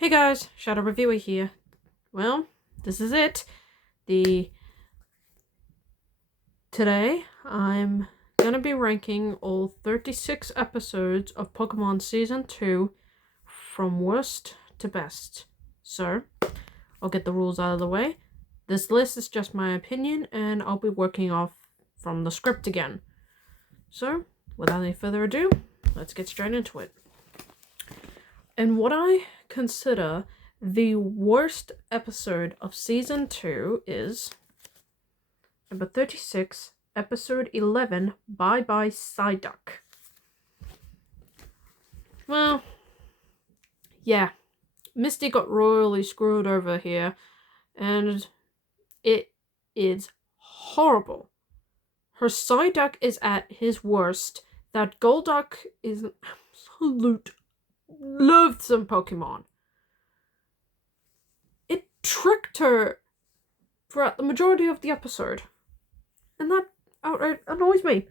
Hey guys, Shadow Reviewer here. Well, this is it. Today I'm gonna be ranking all 36 episodes of Pokemon Season 2 from worst to best. So, I'll get the rules out of the way. This list is just my opinion and I'll be working off from the script again. So, without any further ado, let's get straight into it. And what I consider the worst episode of Season 2 is number 36, Episode 11, Bye Bye Psyduck. Well, yeah, Misty got royally screwed over here, and it is horrible. Her Psyduck is at his worst. That Golduck is an absolute loathsome Pokemon. It tricked her throughout the majority of the episode, and that outright annoys me.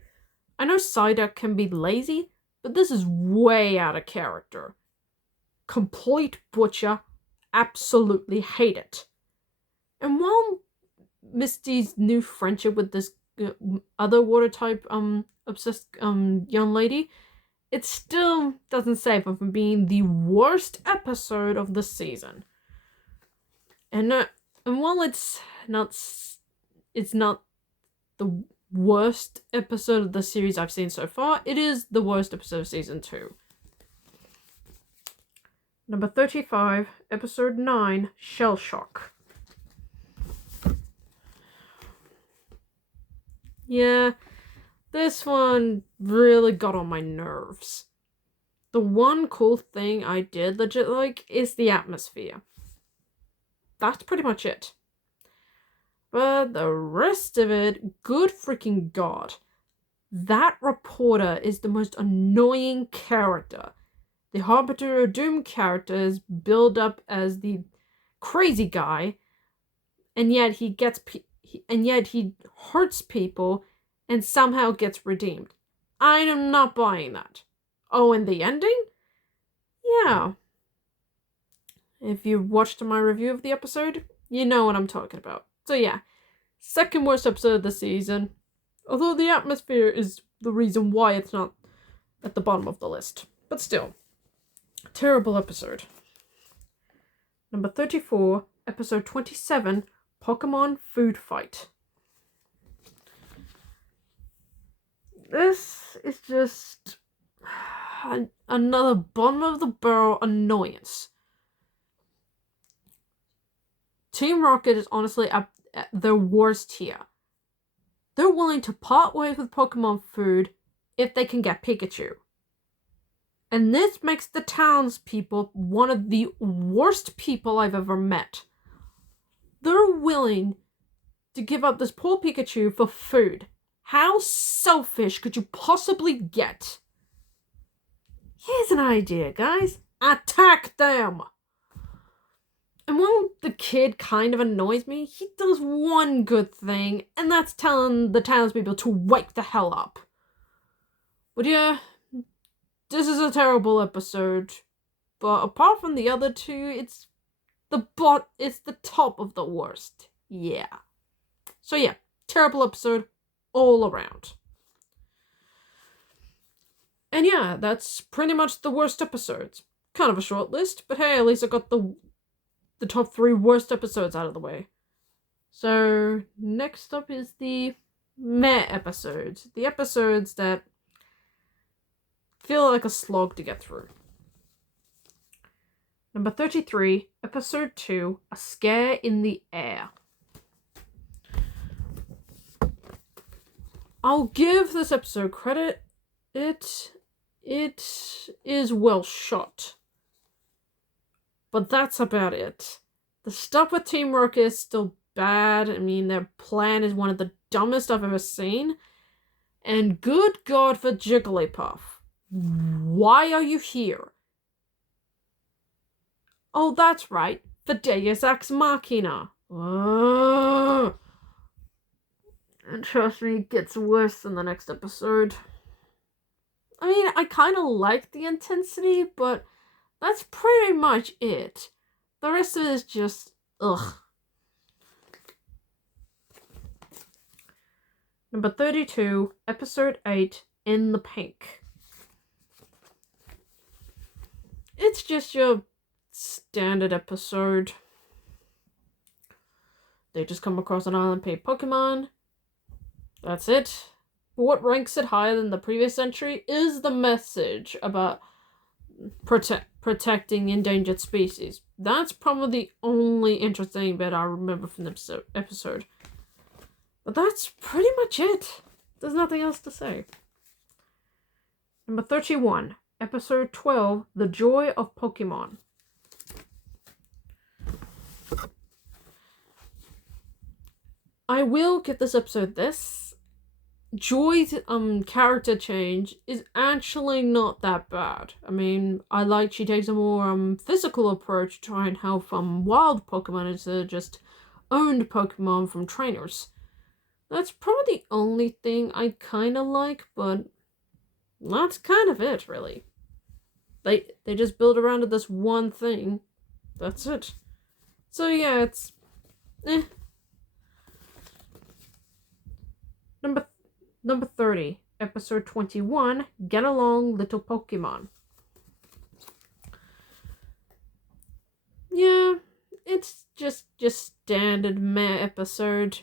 I know Psyduck can be lazy, but this is way out of character. Complete butcher, absolutely hate it. And while Misty's new friendship with this other water type obsessed young lady, it still doesn't save her from being the worst episode of the season. And while it's not the worst episode of the series I've seen so far, it is the worst episode of Season 2. Number 35, Episode 9, Shell Shock. Yeah, this one really got on my nerves. The one cool thing I did legit like is the atmosphere. That's pretty much it. But the rest of it, good freaking god. That reporter is the most annoying character. The Harbinger of Doom character is billed up as the crazy guy, and yet he hurts people and somehow gets redeemed. I am not buying that. Oh, and the ending? Yeah. If you watched my review of the episode, you know what I'm talking about. So yeah, second worst episode of the season. Although the atmosphere is the reason why it's not at the bottom of the list. But still, terrible episode. Number 34, Episode 27, Pokemon Food Fight. This is just another bottom of the barrel annoyance. Team Rocket is honestly at their worst here. They're willing to part ways with Pokemon Food if they can get Pikachu. And this makes the townspeople one of the worst people I've ever met. They're willing to give up this poor Pikachu for food. How selfish could you possibly get? Here's an idea, guys. Attack them! And while the kid kind of annoys me, he does one good thing, and that's telling the townspeople to wake the hell up. But yeah, this is a terrible episode. But apart from the other two, it's the top of the worst. Yeah. So yeah, terrible episode all around. And yeah, that's pretty much the worst episodes. Kind of a short list, but hey, at least I got the top 3 worst episodes out of the way. So next up is the meh episodes. The episodes that feel like a slog to get through. Number 33, Episode 2, A Scare in the Air. I'll give this episode credit. It is well shot. But that's about it. The stuff with Team Rocket is still bad. I mean, their plan is one of the dumbest I've ever seen. And good God for Jigglypuff. Why are you here? Oh, that's right. For Deus Ex Machina. And trust me, it gets worse in the next episode. I mean, I kind of like the intensity, but that's pretty much it. The rest of it is just ugh. Number 32, episode 8, In the Pink. It's just your standard episode. They just come across an island paid Pokemon. That's it. But what ranks it higher than the previous entry is the message about protecting endangered species. That's probably the only interesting bit I remember from the episode. But that's pretty much it. There's nothing else to say. Number 31, episode 12, The Joy of Pokemon. I will give this episode this. Joy's character change is actually not that bad. I mean, I like she takes a more physical approach to try and help wild Pokemon instead of just owned Pokemon from trainers. That's probably the only thing I kind of like, but that's kind of it, really. They just build around this one thing. That's it. So yeah, it's Number 30, episode 21, Get Along, Little Pokemon. Yeah, it's just standard meh episode.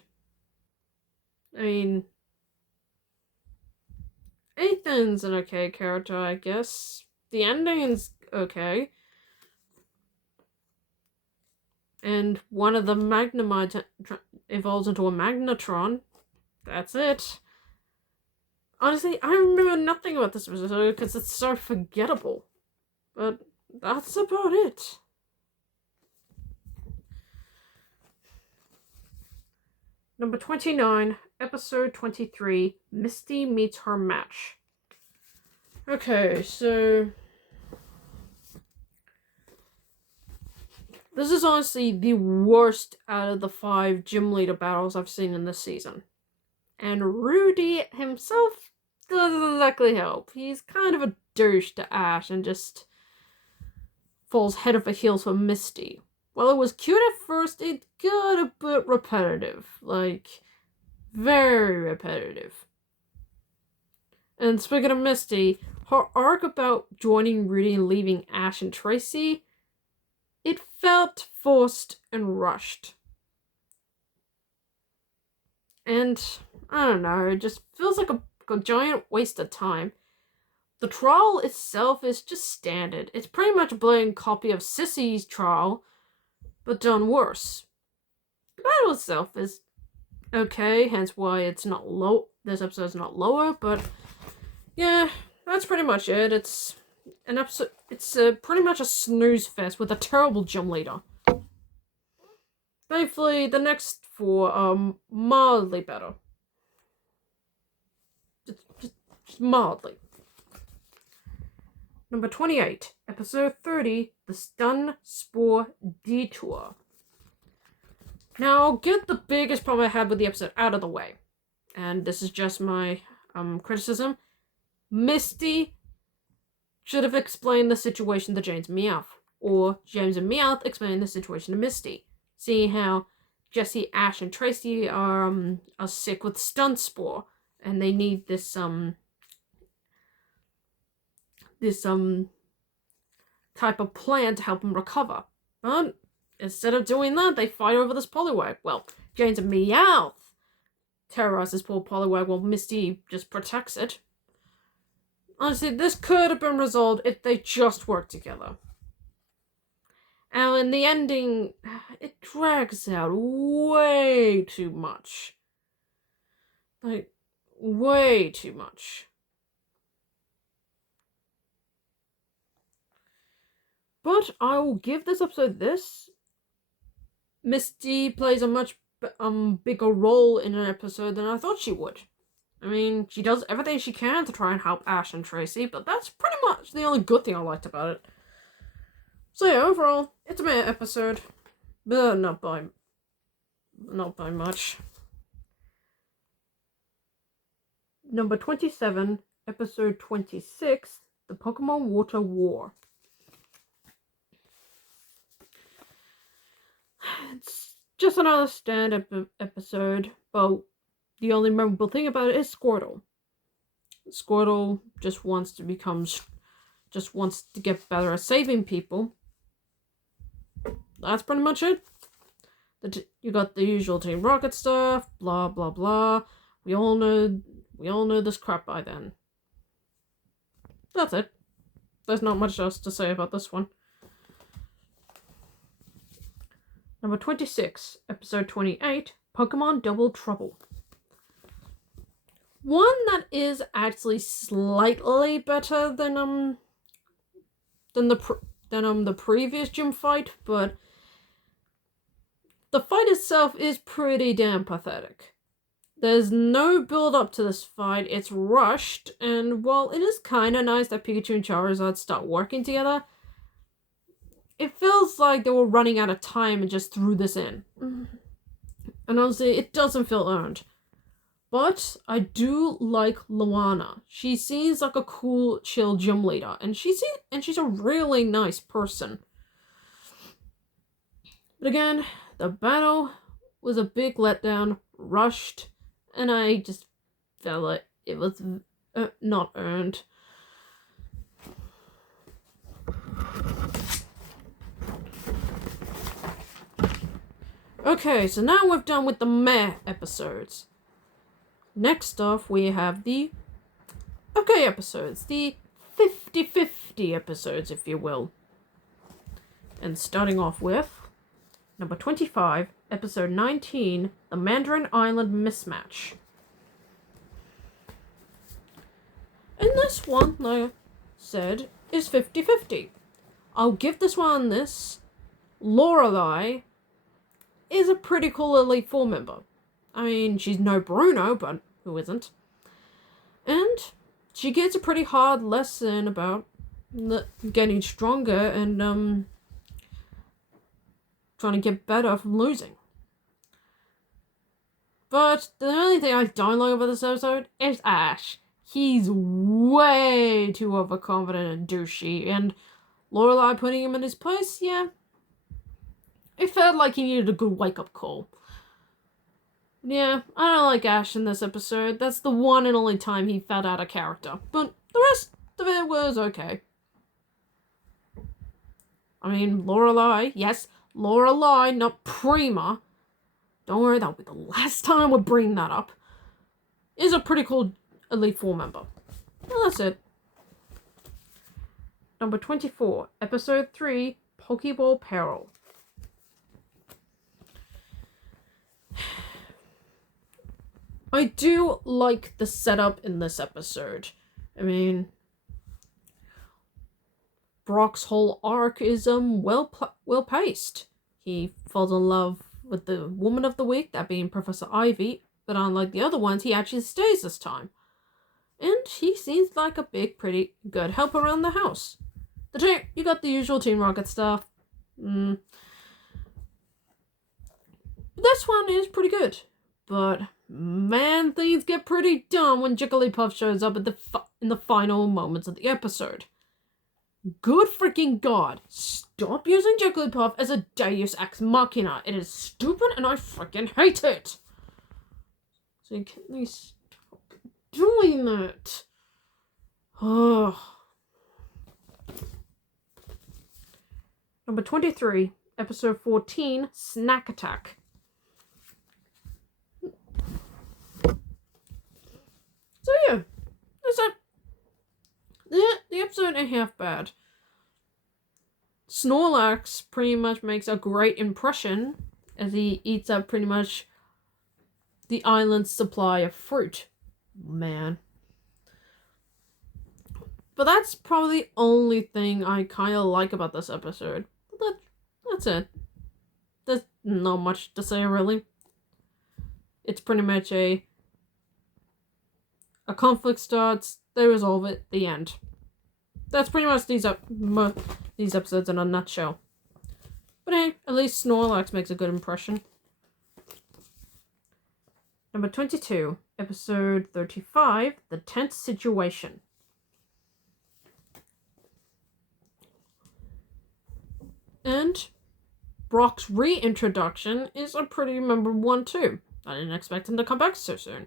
I mean, Ethan's an okay character, I guess. The ending's okay. And one of the Magnemite evolves into a Magnetron. That's it. Honestly, I remember nothing about this episode because it's so forgettable. But that's about it. Number 29, episode 23, Misty Meets Her Match. Okay, so this is honestly the worst out of the 5 gym leader battles I've seen in this season. And Rudy himself doesn't exactly help. He's kind of a douche to Ash and just falls head over heels for Misty. While it was cute at first, it got a bit repetitive. Like, very repetitive. And speaking of Misty, her arc about joining Rudy and leaving Ash and Tracy, it felt forced and rushed. And I don't know, it just feels like a giant waste of time. The trial itself is just standard. It's pretty much a blatant copy of Sissy's trial, but done worse. The battle itself is okay, hence why it's not low. This episode's not lower, but yeah, that's pretty much it. It's an episode. It's pretty much a snooze fest with a terrible gym leader. Thankfully, the next 4 are mildly better. Just mildly. Number 28, episode 30, The Stun Spore Detour. Now, I'll get the biggest problem I had with the episode out of the way. And this is just my criticism. Misty should have explained the situation to James and Meowth. Or James and Meowth explained the situation to Misty. Seeing how Jessie, Ash, and Tracy are sick with Stun Spore. And they need this type of plan to help them recover. But instead of doing that, they fight over this Poliwag. Well, James and Meowth terrorizes poor Poliwag while Misty just protects it. Honestly, this could have been resolved if they just worked together. And in the ending, it drags out way too much. Like, way too much. But I will give this episode this. Misty plays a much bigger role in an episode than I thought she would. I mean, she does everything she can to try and help Ash and Tracy, but that's pretty much the only good thing I liked about it. So yeah, overall, it's a meh episode, but not by much. Number 27, episode 26, The Pokemon Water War. it's just another stand-up episode, but the only memorable thing about it is Squirtle. Squirtle just wants to get better at saving people. That's pretty much it. You got the usual Team Rocket stuff, blah blah blah. We all know this crap by then. That's it. There's not much else to say about this one. Number 26, episode 28, Pokemon Double Trouble. One that is actually slightly better than the previous gym fight, but the fight itself is pretty damn pathetic. There's no build up to this fight, it's rushed, and while it is kinda nice that Pikachu and Charizard start working together, it feels like they were running out of time and just threw this in. And honestly, it doesn't feel earned. But I do like Luana. She seems like a cool, chill gym leader, and she's a really nice person. But again, the battle was a big letdown, rushed, and I just felt like it was not earned. Okay, so now we're done with the meh episodes. Next off, we have the okay episodes, the 50-50 episodes, if you will. And starting off with number 25, episode 19, the Mandarin Island Mismatch. And this one, like I said, is 50-50. I'll give this one this. Lorelei is a pretty cool Elite Four member. I mean, she's no Bruno, but who isn't? And she gets a pretty hard lesson about getting stronger and trying to get better from losing. But the only thing I don't like about this episode is Ash. He's way too overconfident and douchey, and Lorelei putting him in his place, yeah. It felt like he needed a good wake-up call. Yeah, I don't like Ash in this episode. That's the one and only time he felt out of character. But the rest of it was okay. I mean, Lorelei, yes, Lorelei, not Prima. Don't worry, that'll be the last time we bring that up. Is a pretty cool Elite Four member. Well, that's it. Number 24, episode 3, Pokeball Peril. I do like the setup in this episode. I mean, Brock's whole arc is well paced. He falls in love with the woman of the week, that being Professor Ivy, but unlike the other ones, he actually stays this time. And he seems like a big, pretty good help around the house. You got the usual Team Rocket stuff. This one is pretty good, but man, things get pretty dumb when Jigglypuff shows up at in the final moments of the episode. Good freaking god, stop using Jigglypuff as a Deus Ex Machina. It is stupid and I freaking hate it. So can they stop doing that? Oh. Number 23, episode 14, Snack Attack. So yeah, that's it. The episode ain't half bad. Snorlax pretty much makes a great impression as he eats up pretty much the island's supply of fruit. Man. But that's probably the only thing I kind of like about this episode. That's it. There's not much to say, really. It's pretty much a conflict starts, they resolve it, the end. That's pretty much these episodes in a nutshell. But hey, at least Snorlax makes a good impression. Number 22, episode 35, The Tense Situation. And Brock's reintroduction is a pretty memorable one too. I didn't expect him to come back so soon.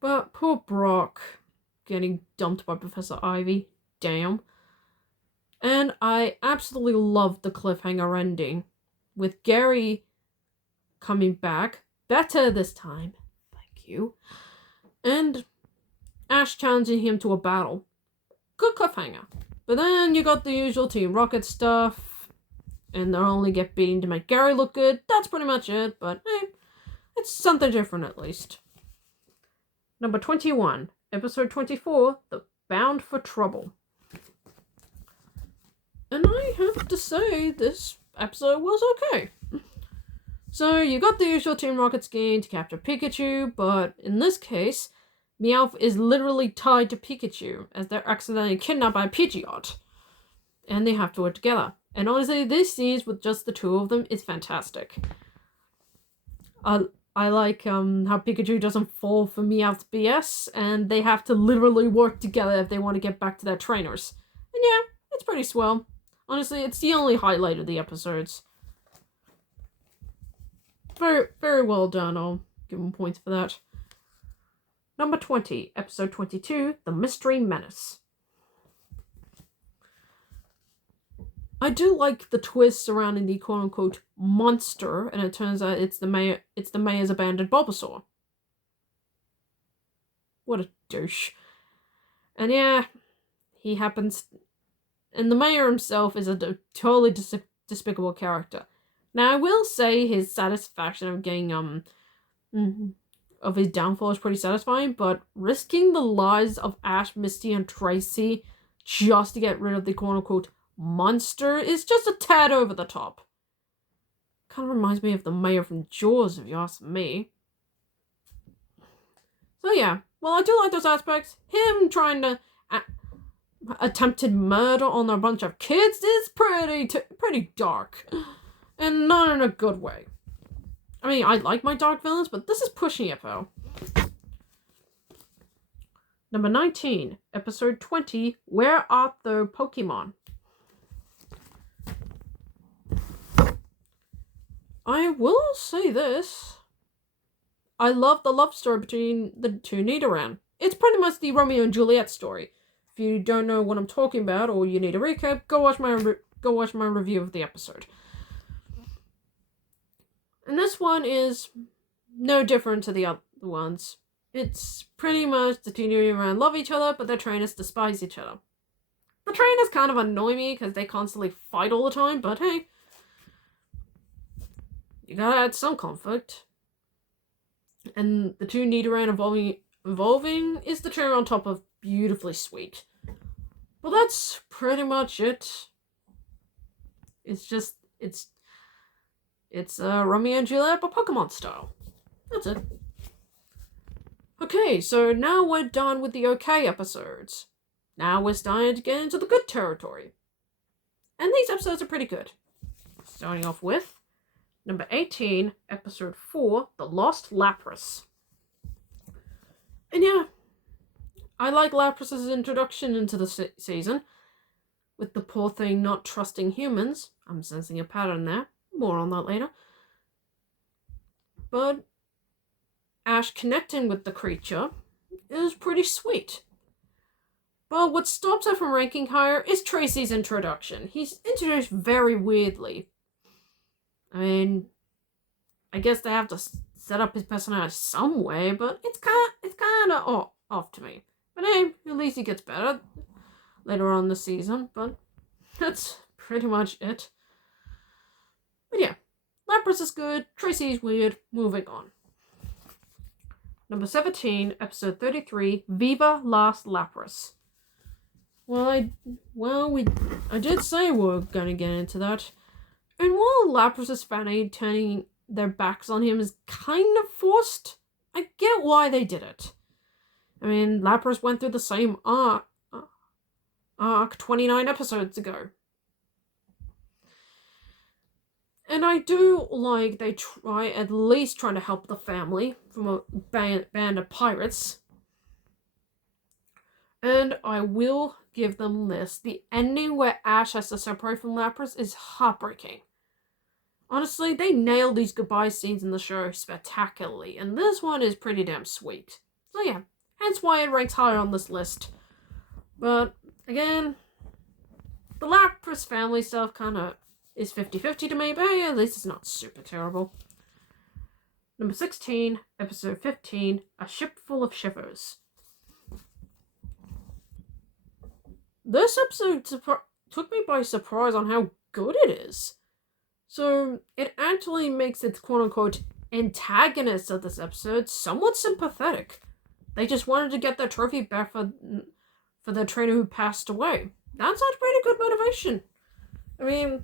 But poor Brock getting dumped by Professor Ivy. Damn. And I absolutely loved the cliffhanger ending with Gary coming back. Better this time. Thank you. And Ash challenging him to a battle. Good cliffhanger. But then you got the usual Team Rocket stuff. And they'll only get beaten to make Gary look good. That's pretty much it. But hey, it's something different at least. Number 21. Episode 24. The Bound for Trouble. And I have to say, this episode was okay. So, you got the usual Team Rocket scheme to capture Pikachu, but in this case, Meowth is literally tied to Pikachu, as they're accidentally kidnapped by a Pidgeot. And they have to work together. And honestly, this scenes with just the two of them is fantastic. I like how Pikachu doesn't fall for Meowth's BS, and they have to literally work together if they want to get back to their trainers. And yeah, it's pretty swell. Honestly, it's the only highlight of the episodes. Very, very well done. I'll give them points for that. Number 20, episode 22, The Mystery Menace. I do like the twist surrounding the quote-unquote monster, and it turns out it's the mayor's abandoned Bulbasaur. What a douche. And yeah, he happens... And the mayor himself is a totally despicable character. Now, I will say his satisfaction of getting, of his downfall is pretty satisfying, but risking the lives of Ash, Misty, and Tracy just to get rid of the quote-unquote monster is just a tad over the top. Kind of reminds me of the mayor from Jaws, if you ask me. So yeah, well, I do like those aspects. Him trying to attempted murder on a bunch of kids is pretty dark. And not in a good way. I mean, I like my dark villains, but this is pushing it, though. Number 19, episode 20, Where Art Thou Pokemon? I will say this. I love the love story between the two Nidoran. It's pretty much the Romeo and Juliet story. If you don't know what I'm talking about, or you need a recap, go watch my review of the episode. And this one is no different to the other ones. It's pretty much the two Nidoran love each other, but their trainers despise each other. The trainers kind of annoy me because they constantly fight all the time, but hey, you gotta add some conflict. And the two Nidoran evolving is the cherry on top of beautifully sweet. Well, that's pretty much it. It's Romeo and Juliet, but Pokemon style. That's it. Okay, so now we're done with the okay episodes. Now we're starting to get into the good territory. And these episodes are pretty good. Starting off with number 18, episode 4, The Lost Lapras. And yeah, I like Lapras's introduction into the season, with the poor thing not trusting humans. I'm sensing a pattern there. More on that later. But Ash connecting with the creature is pretty sweet. But what stops her from ranking higher is Tracy's introduction. He's introduced very weirdly. I mean, I guess they have to set up his personality some way, but it's kind of off to me. But hey, at least he gets better later on in the season. But that's pretty much it. But yeah, Lapras is good, Tracy is weird, moving on. Number 17, episode 33, Viva Las Lapras. I did say we were gonna get into that. And while Lapras' family turning their backs on him is kind of forced, I get why they did it. I mean, Lapras went through the same arc 29 episodes ago. And I do like they at least trying to help the family from a band of pirates. And I will give them this. The ending where Ash has to separate from Lapras is heartbreaking. Honestly, they nailed these goodbye scenes in the show spectacularly, and this one is pretty damn sweet. So yeah, hence why it ranks higher on this list. But again, the Lapras family stuff kind of is 50-50 to me, but hey, at least it's not super terrible. Number 16, episode 15, A Ship Full of Shivers. This episode took me by surprise on how good it is. So it actually makes its quote-unquote antagonist of this episode somewhat sympathetic. They just wanted to get their trophy back for the trainer who passed away. That's a pretty good motivation. I mean,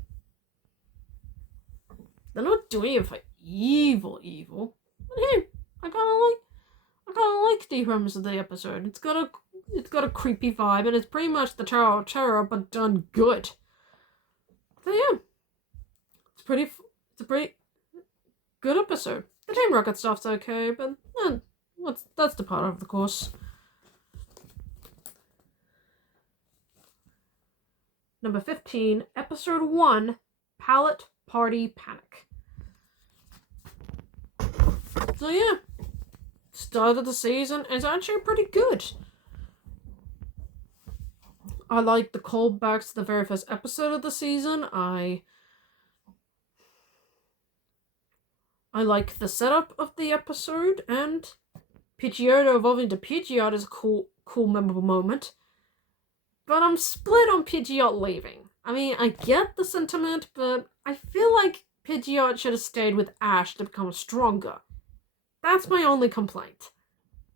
they're not doing it for evil. But hey, I kind of like the premise of the episode. It's got a creepy vibe, and it's pretty much the Tower of Terror, but done good. So yeah, it's a pretty good episode. The Team Rocket stuff's okay, but that's the part of the course. Number 15, episode 1, Palette Party Panic. So yeah, start of the season is actually pretty good. I like the callbacks to the very first episode of the season. I like the setup of the episode, and Pidgeotto evolving to Pidgeot is a cool, memorable moment. But I'm split on Pidgeot leaving. I mean, I get the sentiment, but I feel like Pidgeot should have stayed with Ash to become stronger. That's my only complaint.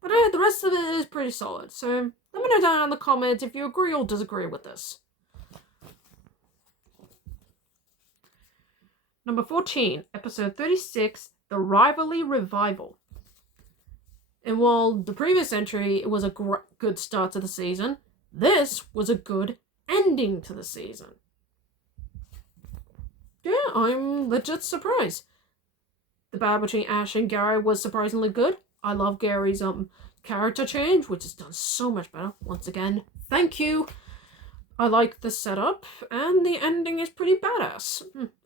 But the rest of it is pretty solid, so let me know down in the comments if you agree or disagree with this. Number 14, episode 36, The Rivalry Revival. And while the previous entry was a good start to the season, this was a good ending to the season. Yeah, I'm legit surprised. The battle between Ash and Gary was surprisingly good. I love Gary's character change, which is done so much better. Once again, thank you. I like the setup, and the ending is pretty badass.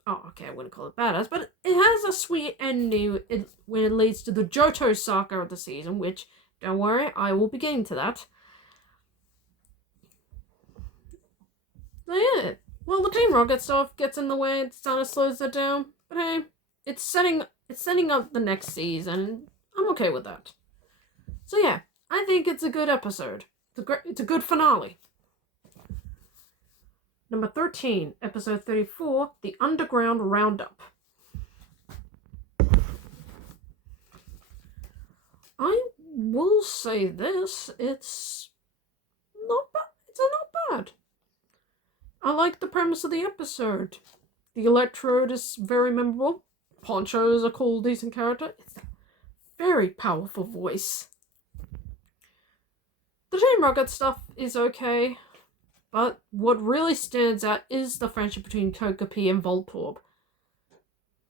Oh, okay, I wouldn't call it badass, but it has a sweet ending when it leads to the Johto saga of the season, which, don't worry, I will be getting to that. So yeah, well, the Team Rocket stuff gets in the way, it kind of slows it down, but hey, it's setting up the next season. I'm okay with that. So yeah, I think it's a good episode. It's a good finale. Number 13, episode 34, The Underground Roundup. I will say this, it's not bad. It's not bad. I like the premise of the episode. The Electrode is very memorable. Poncho is a cool, decent character. It's a very powerful voice. The Team Rocket stuff is okay, but what really stands out is the friendship between Togepi and Voltorb.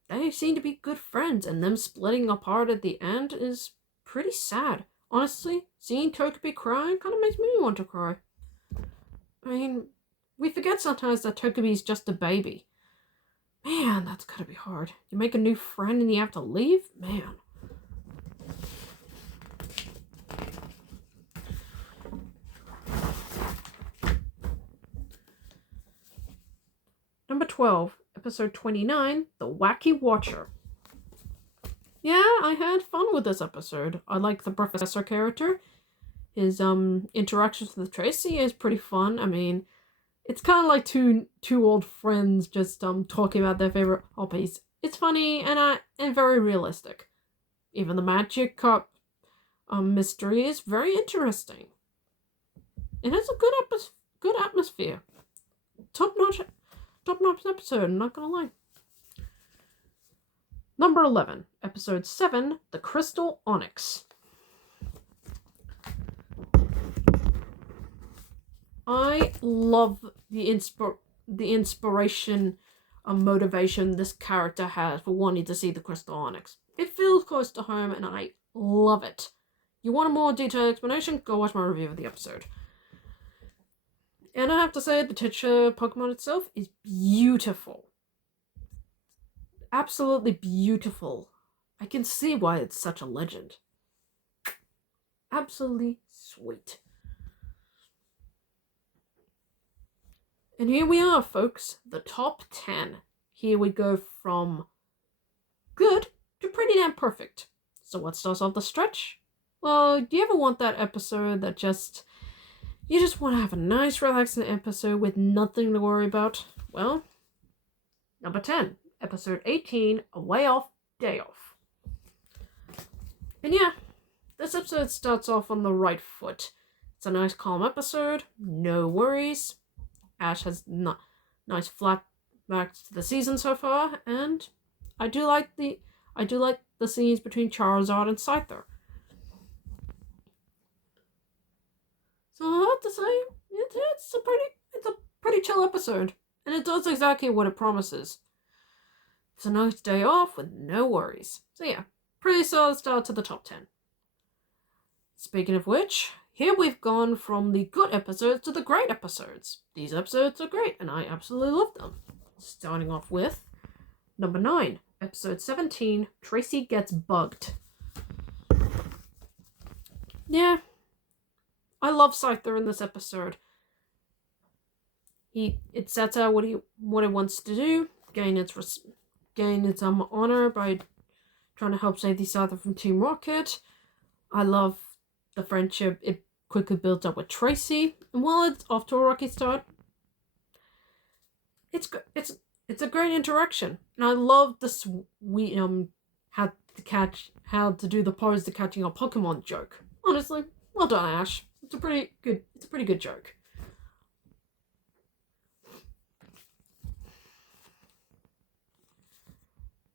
They seem to be good friends, and them splitting apart at the end is pretty sad. Honestly, seeing Togepi cry kind of makes me want to cry. I mean, we forget sometimes that Togepi's just a baby. Man, that's gotta be hard. You make a new friend and you have to leave? Man. Number 12, episode 29, The Wacky Watcher. Yeah, I had fun with this episode. I like the Professor character. His interactions with Tracy is pretty fun. I mean, it's kind of like two old friends just talking about their favorite hobbies. It's funny and very realistic. Even the Magic Cup mystery is very interesting. It has a good atmosphere. Top notch episode, I'm not gonna lie. Number 11, episode 7, The Crystal Onyx. I love the inspiration and motivation this character has for wanting to see the Crystal Onyx. It feels close to home, and I love it. You want a more detailed explanation? Go watch my review of the episode. And I have to say, the titular Pokemon itself is beautiful. absolutely beautiful. I can see why it's such a legend. Absolutely sweet. And here we are, folks, the top 10. Here we go from good to pretty damn perfect. So what starts off the stretch? Well, do you ever want that episode that you just want to have a nice, relaxing episode with nothing to worry about? Well, number 10, episode 18, A Way Off, Day Off. And yeah, this episode starts off on the right foot. It's a nice, calm episode, no worries. Ash has nice flashbacks to the season so far, and I do like the scenes between Charizard and Scyther. So I have to say, it's a pretty chill episode, and it does exactly what it promises. It's a nice day off with no worries. So yeah, pretty solid start to the top 10. Speaking of which, here we've gone from the good episodes to the great episodes. These episodes are great, and I absolutely love them. Starting off with number 9, episode 17, Tracy Gets Bugged. Yeah, I love Scyther in this episode. It sets out what it wants to do, gain its honor by trying to help save the Scyther from Team Rocket. I love the friendship it quickly built up with Tracy, and while it's off to a rocky start, it's a great interaction, and I love the sweet how to do the pose to catching a Pokemon joke. Honestly, well done, Ash. It's a pretty good joke.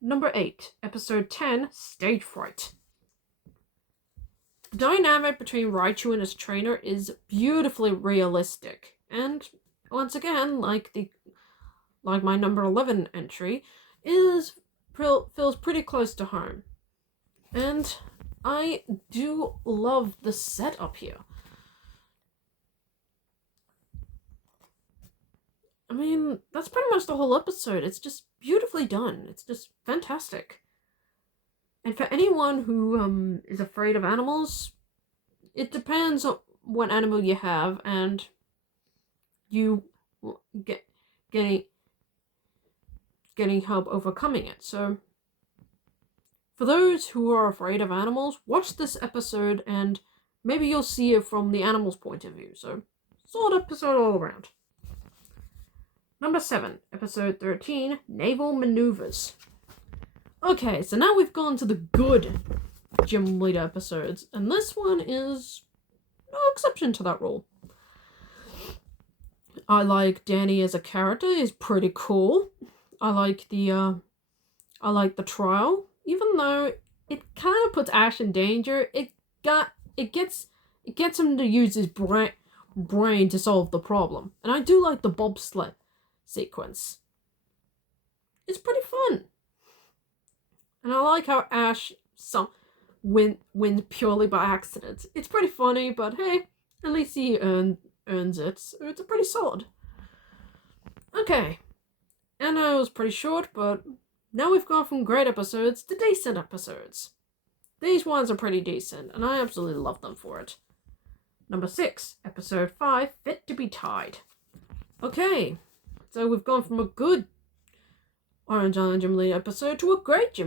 Number 8, episode 10, Stage Fright. The dynamic between Raichu and his trainer is beautifully realistic, and once again, like my number 11 entry, feels pretty close to home. And I do love the setup here. I mean, that's pretty much the whole episode. It's just beautifully done. It's just fantastic. And for anyone who is afraid of animals, it depends on what animal you have, and you getting help overcoming it. So, for those who are afraid of animals, watch this episode, and maybe you'll see it from the animal's point of view. So, solid episode all around. Number 7, episode 13, Naval Maneuvers. Okay, so now we've gone to the good gym leader episodes, and this one is no exception to that rule. I like Danny as a character; he's pretty cool. I like the trial, even though it kind of puts Ash in danger. It gets him to use his brain to solve the problem, and I do like the bobsled sequence. It's pretty fun. And I like how Ash wins purely by accident. It's pretty funny, but hey, at least he earns it, so it's a pretty solid. Okay, I know it was pretty short, but now we've gone from great episodes to decent episodes. These ones are pretty decent, and I absolutely love them for it. Number 6, episode 5, Fit to be Tied. Okay, so we've gone from a good Orange Island Gym Leader episode to a great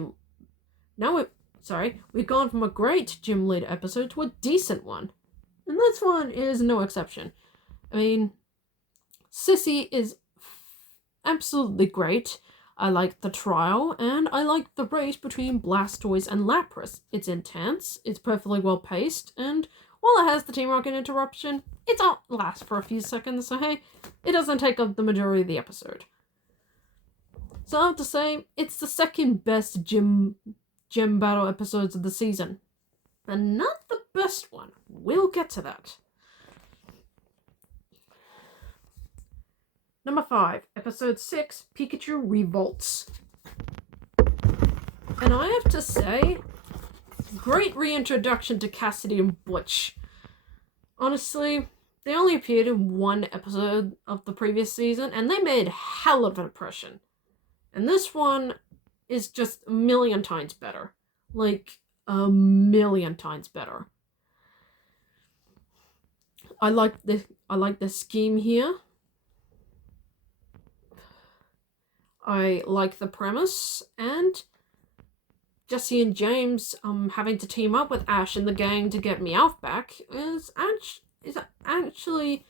we've gone from a great gym leader episode to a decent one. And this one is no exception. I mean, Sissy is absolutely great. I like the trial, and I like the race between Blastoise and Lapras. It's intense, it's perfectly well paced, and while it has the Team Rocket interruption, it don't last for a few seconds, so hey, it doesn't take up the majority of the episode. So I have to say, it's the second best gym battle episodes of the season. But not the best one. We'll get to that. Number 5, episode 6, Pikachu Revolts. And I have to say, great reintroduction to Cassidy and Butch. Honestly, they only appeared in one episode of the previous season, and they made hell of an impression. And this one, is just a million times better. Like, a million times better. I like the scheme here. I like the premise, and Jesse and James having to team up with Ash and the gang to get Meowth back is actually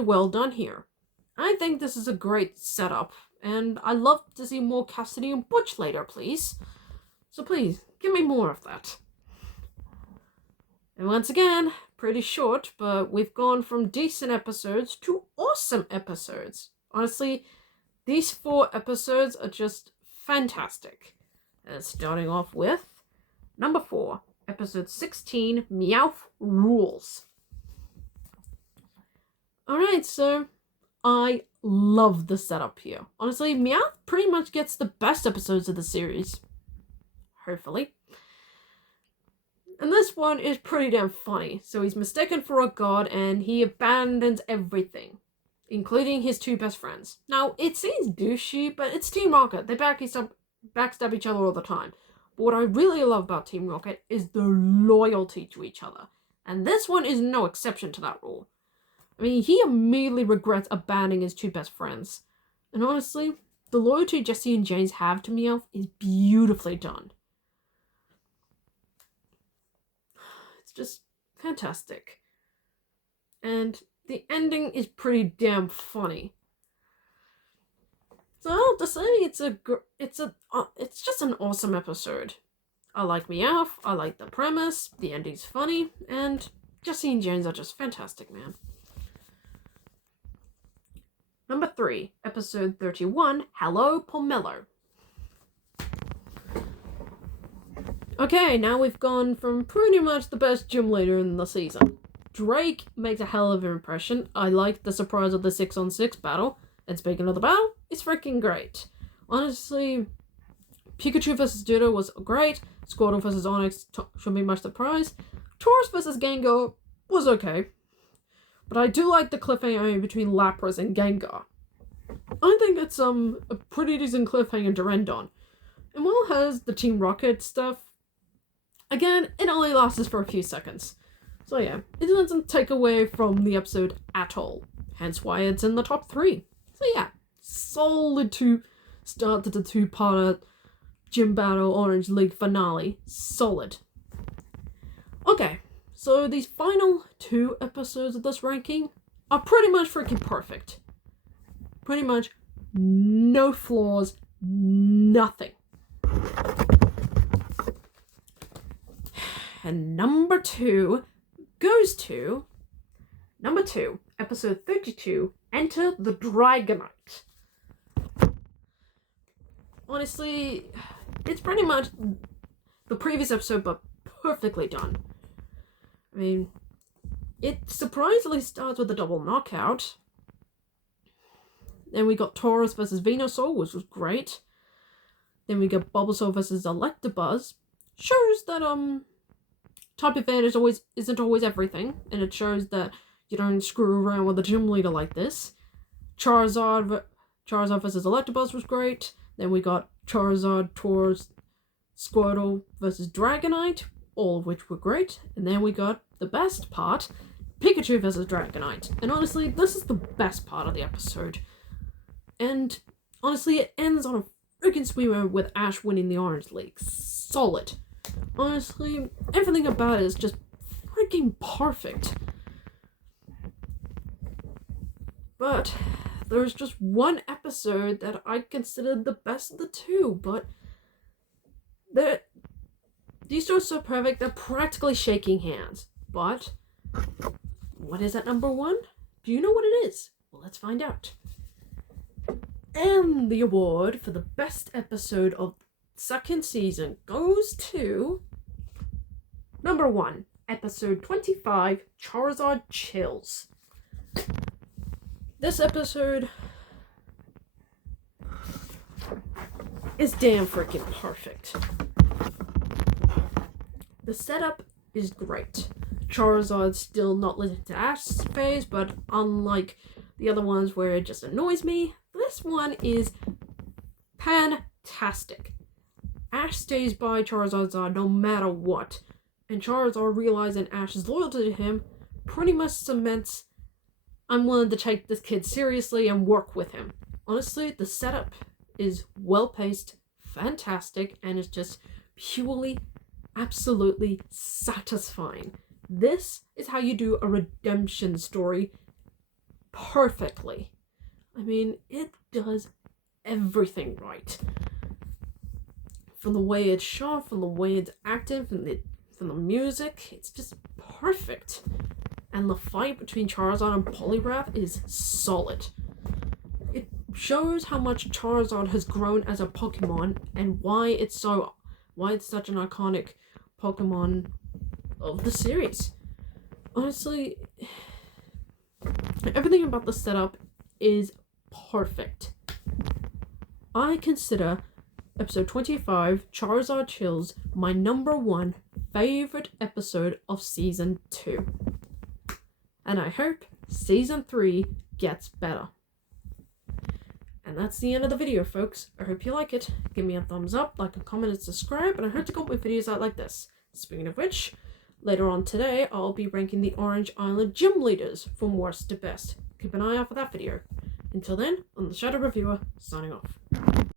well done here. I think this is a great setup, and I'd love to see more Cassidy and Butch later, please. So please, give me more of that. And once again, pretty short, but we've gone from decent episodes to awesome episodes. Honestly, these 4 episodes are just fantastic. And starting off with number 4, episode 16, Meowth Rules. Alright, so I love the setup here. Honestly, Meowth pretty much gets the best episodes of the series. Hopefully. And this one is pretty damn funny. So he's mistaken for a god and he abandons everything, including his 2 best friends. Now, it seems douchey, but it's Team Rocket. They backstab each other all the time. But what I really love about Team Rocket is the loyalty to each other. And this one is no exception to that rule. I mean, he immediately regrets abandoning his 2 best friends. And honestly, the loyalty Jesse and James have to Meowth is beautifully done. It's just fantastic. And the ending is pretty damn funny. So I'll have to say it's just an awesome episode. I like Meowth, I like the premise, the ending's funny, and Jesse and James are just fantastic, man. Number 3, episode 31, Hello Pomelo. Okay, now we've gone from pretty much the best gym leader in the season. Drake makes a hell of an impression. I like the surprise of the 6-on-6 battle. And speaking of the battle, it's freaking great. Honestly, Pikachu vs. Ditto was great. Squirtle vs. Onix shouldn't be much surprise. Tauros vs. Gengar was okay. But I do like the cliffhanger between Lapras and Gengar. I think it's a pretty decent cliffhanger to end on. And while it has the Team Rocket stuff, again, it only lasts for a few seconds. So yeah, it doesn't take away from the episode at all. Hence why it's in the top 3. So yeah, solid start to the 2-parter Gym Battle Orange League finale. Solid. Okay, so these final 2 episodes of this ranking are pretty much freaking perfect. Pretty much no flaws, nothing. And number 2 goes to number 2, episode 32, Enter the Dragonite. Honestly, it's pretty much the previous episode, but perfectly done. I mean, it surprisingly starts with a double knockout. Then we got Tauros versus Venusaur, which was great. Then we got Bulbasaur versus Electabuzz. Shows that type advantage isn't always everything, and it shows that you don't screw around with a gym leader like this. Charizard versus Electabuzz was great. Then we got Charizard, Tauros, Squirtle versus Dragonite, all of which were great. And then we got the best part, Pikachu versus Dragonite. And honestly, this is the best part of the episode. And honestly, it ends on a freaking sweeper with Ash winning the Orange League. Solid. Honestly, everything about it is just freaking perfect. But there's just one episode that I consider the best of the 2, but these two are so perfect, they're practically shaking hands. But what is at number 1? Do you know what it is? Well, let's find out. And the award for the best episode of 2nd season goes to number 1, episode 25, Charizard Chills. This episode is damn freaking perfect. The setup is great. Charizard's still not listening to Ash's phase, but unlike the other ones where it just annoys me, this one is fantastic. Ash stays by Charizard's side no matter what, and Charizard, realizing Ash's loyalty to him, pretty much cements, I'm willing to take this kid seriously and work with him. Honestly, the setup is well-paced, fantastic, and it's just purely, absolutely satisfying. This is how you do a redemption story perfectly. I mean, it does everything right. From the way it's shot, from the way it's acted, from the music, it's just perfect. And the fight between Charizard and Poliwrath is solid. It shows how much Charizard has grown as a Pokemon and why it's such an iconic Pokemon of the series. Honestly, everything about the setup is perfect. I consider episode 25, Charizard Chills, my number 1 favorite episode of season 2. And I hope season 3 gets better. And that's the end of the video, folks. I hope you like it. Give me a thumbs up, like and comment and subscribe, and I hope to come up with videos out like this. Speaking of which, later on today, I'll be ranking the Orange Island gym leaders from worst to best. Keep an eye out for that video. Until then, I'm the Shadow Reviewer, signing off.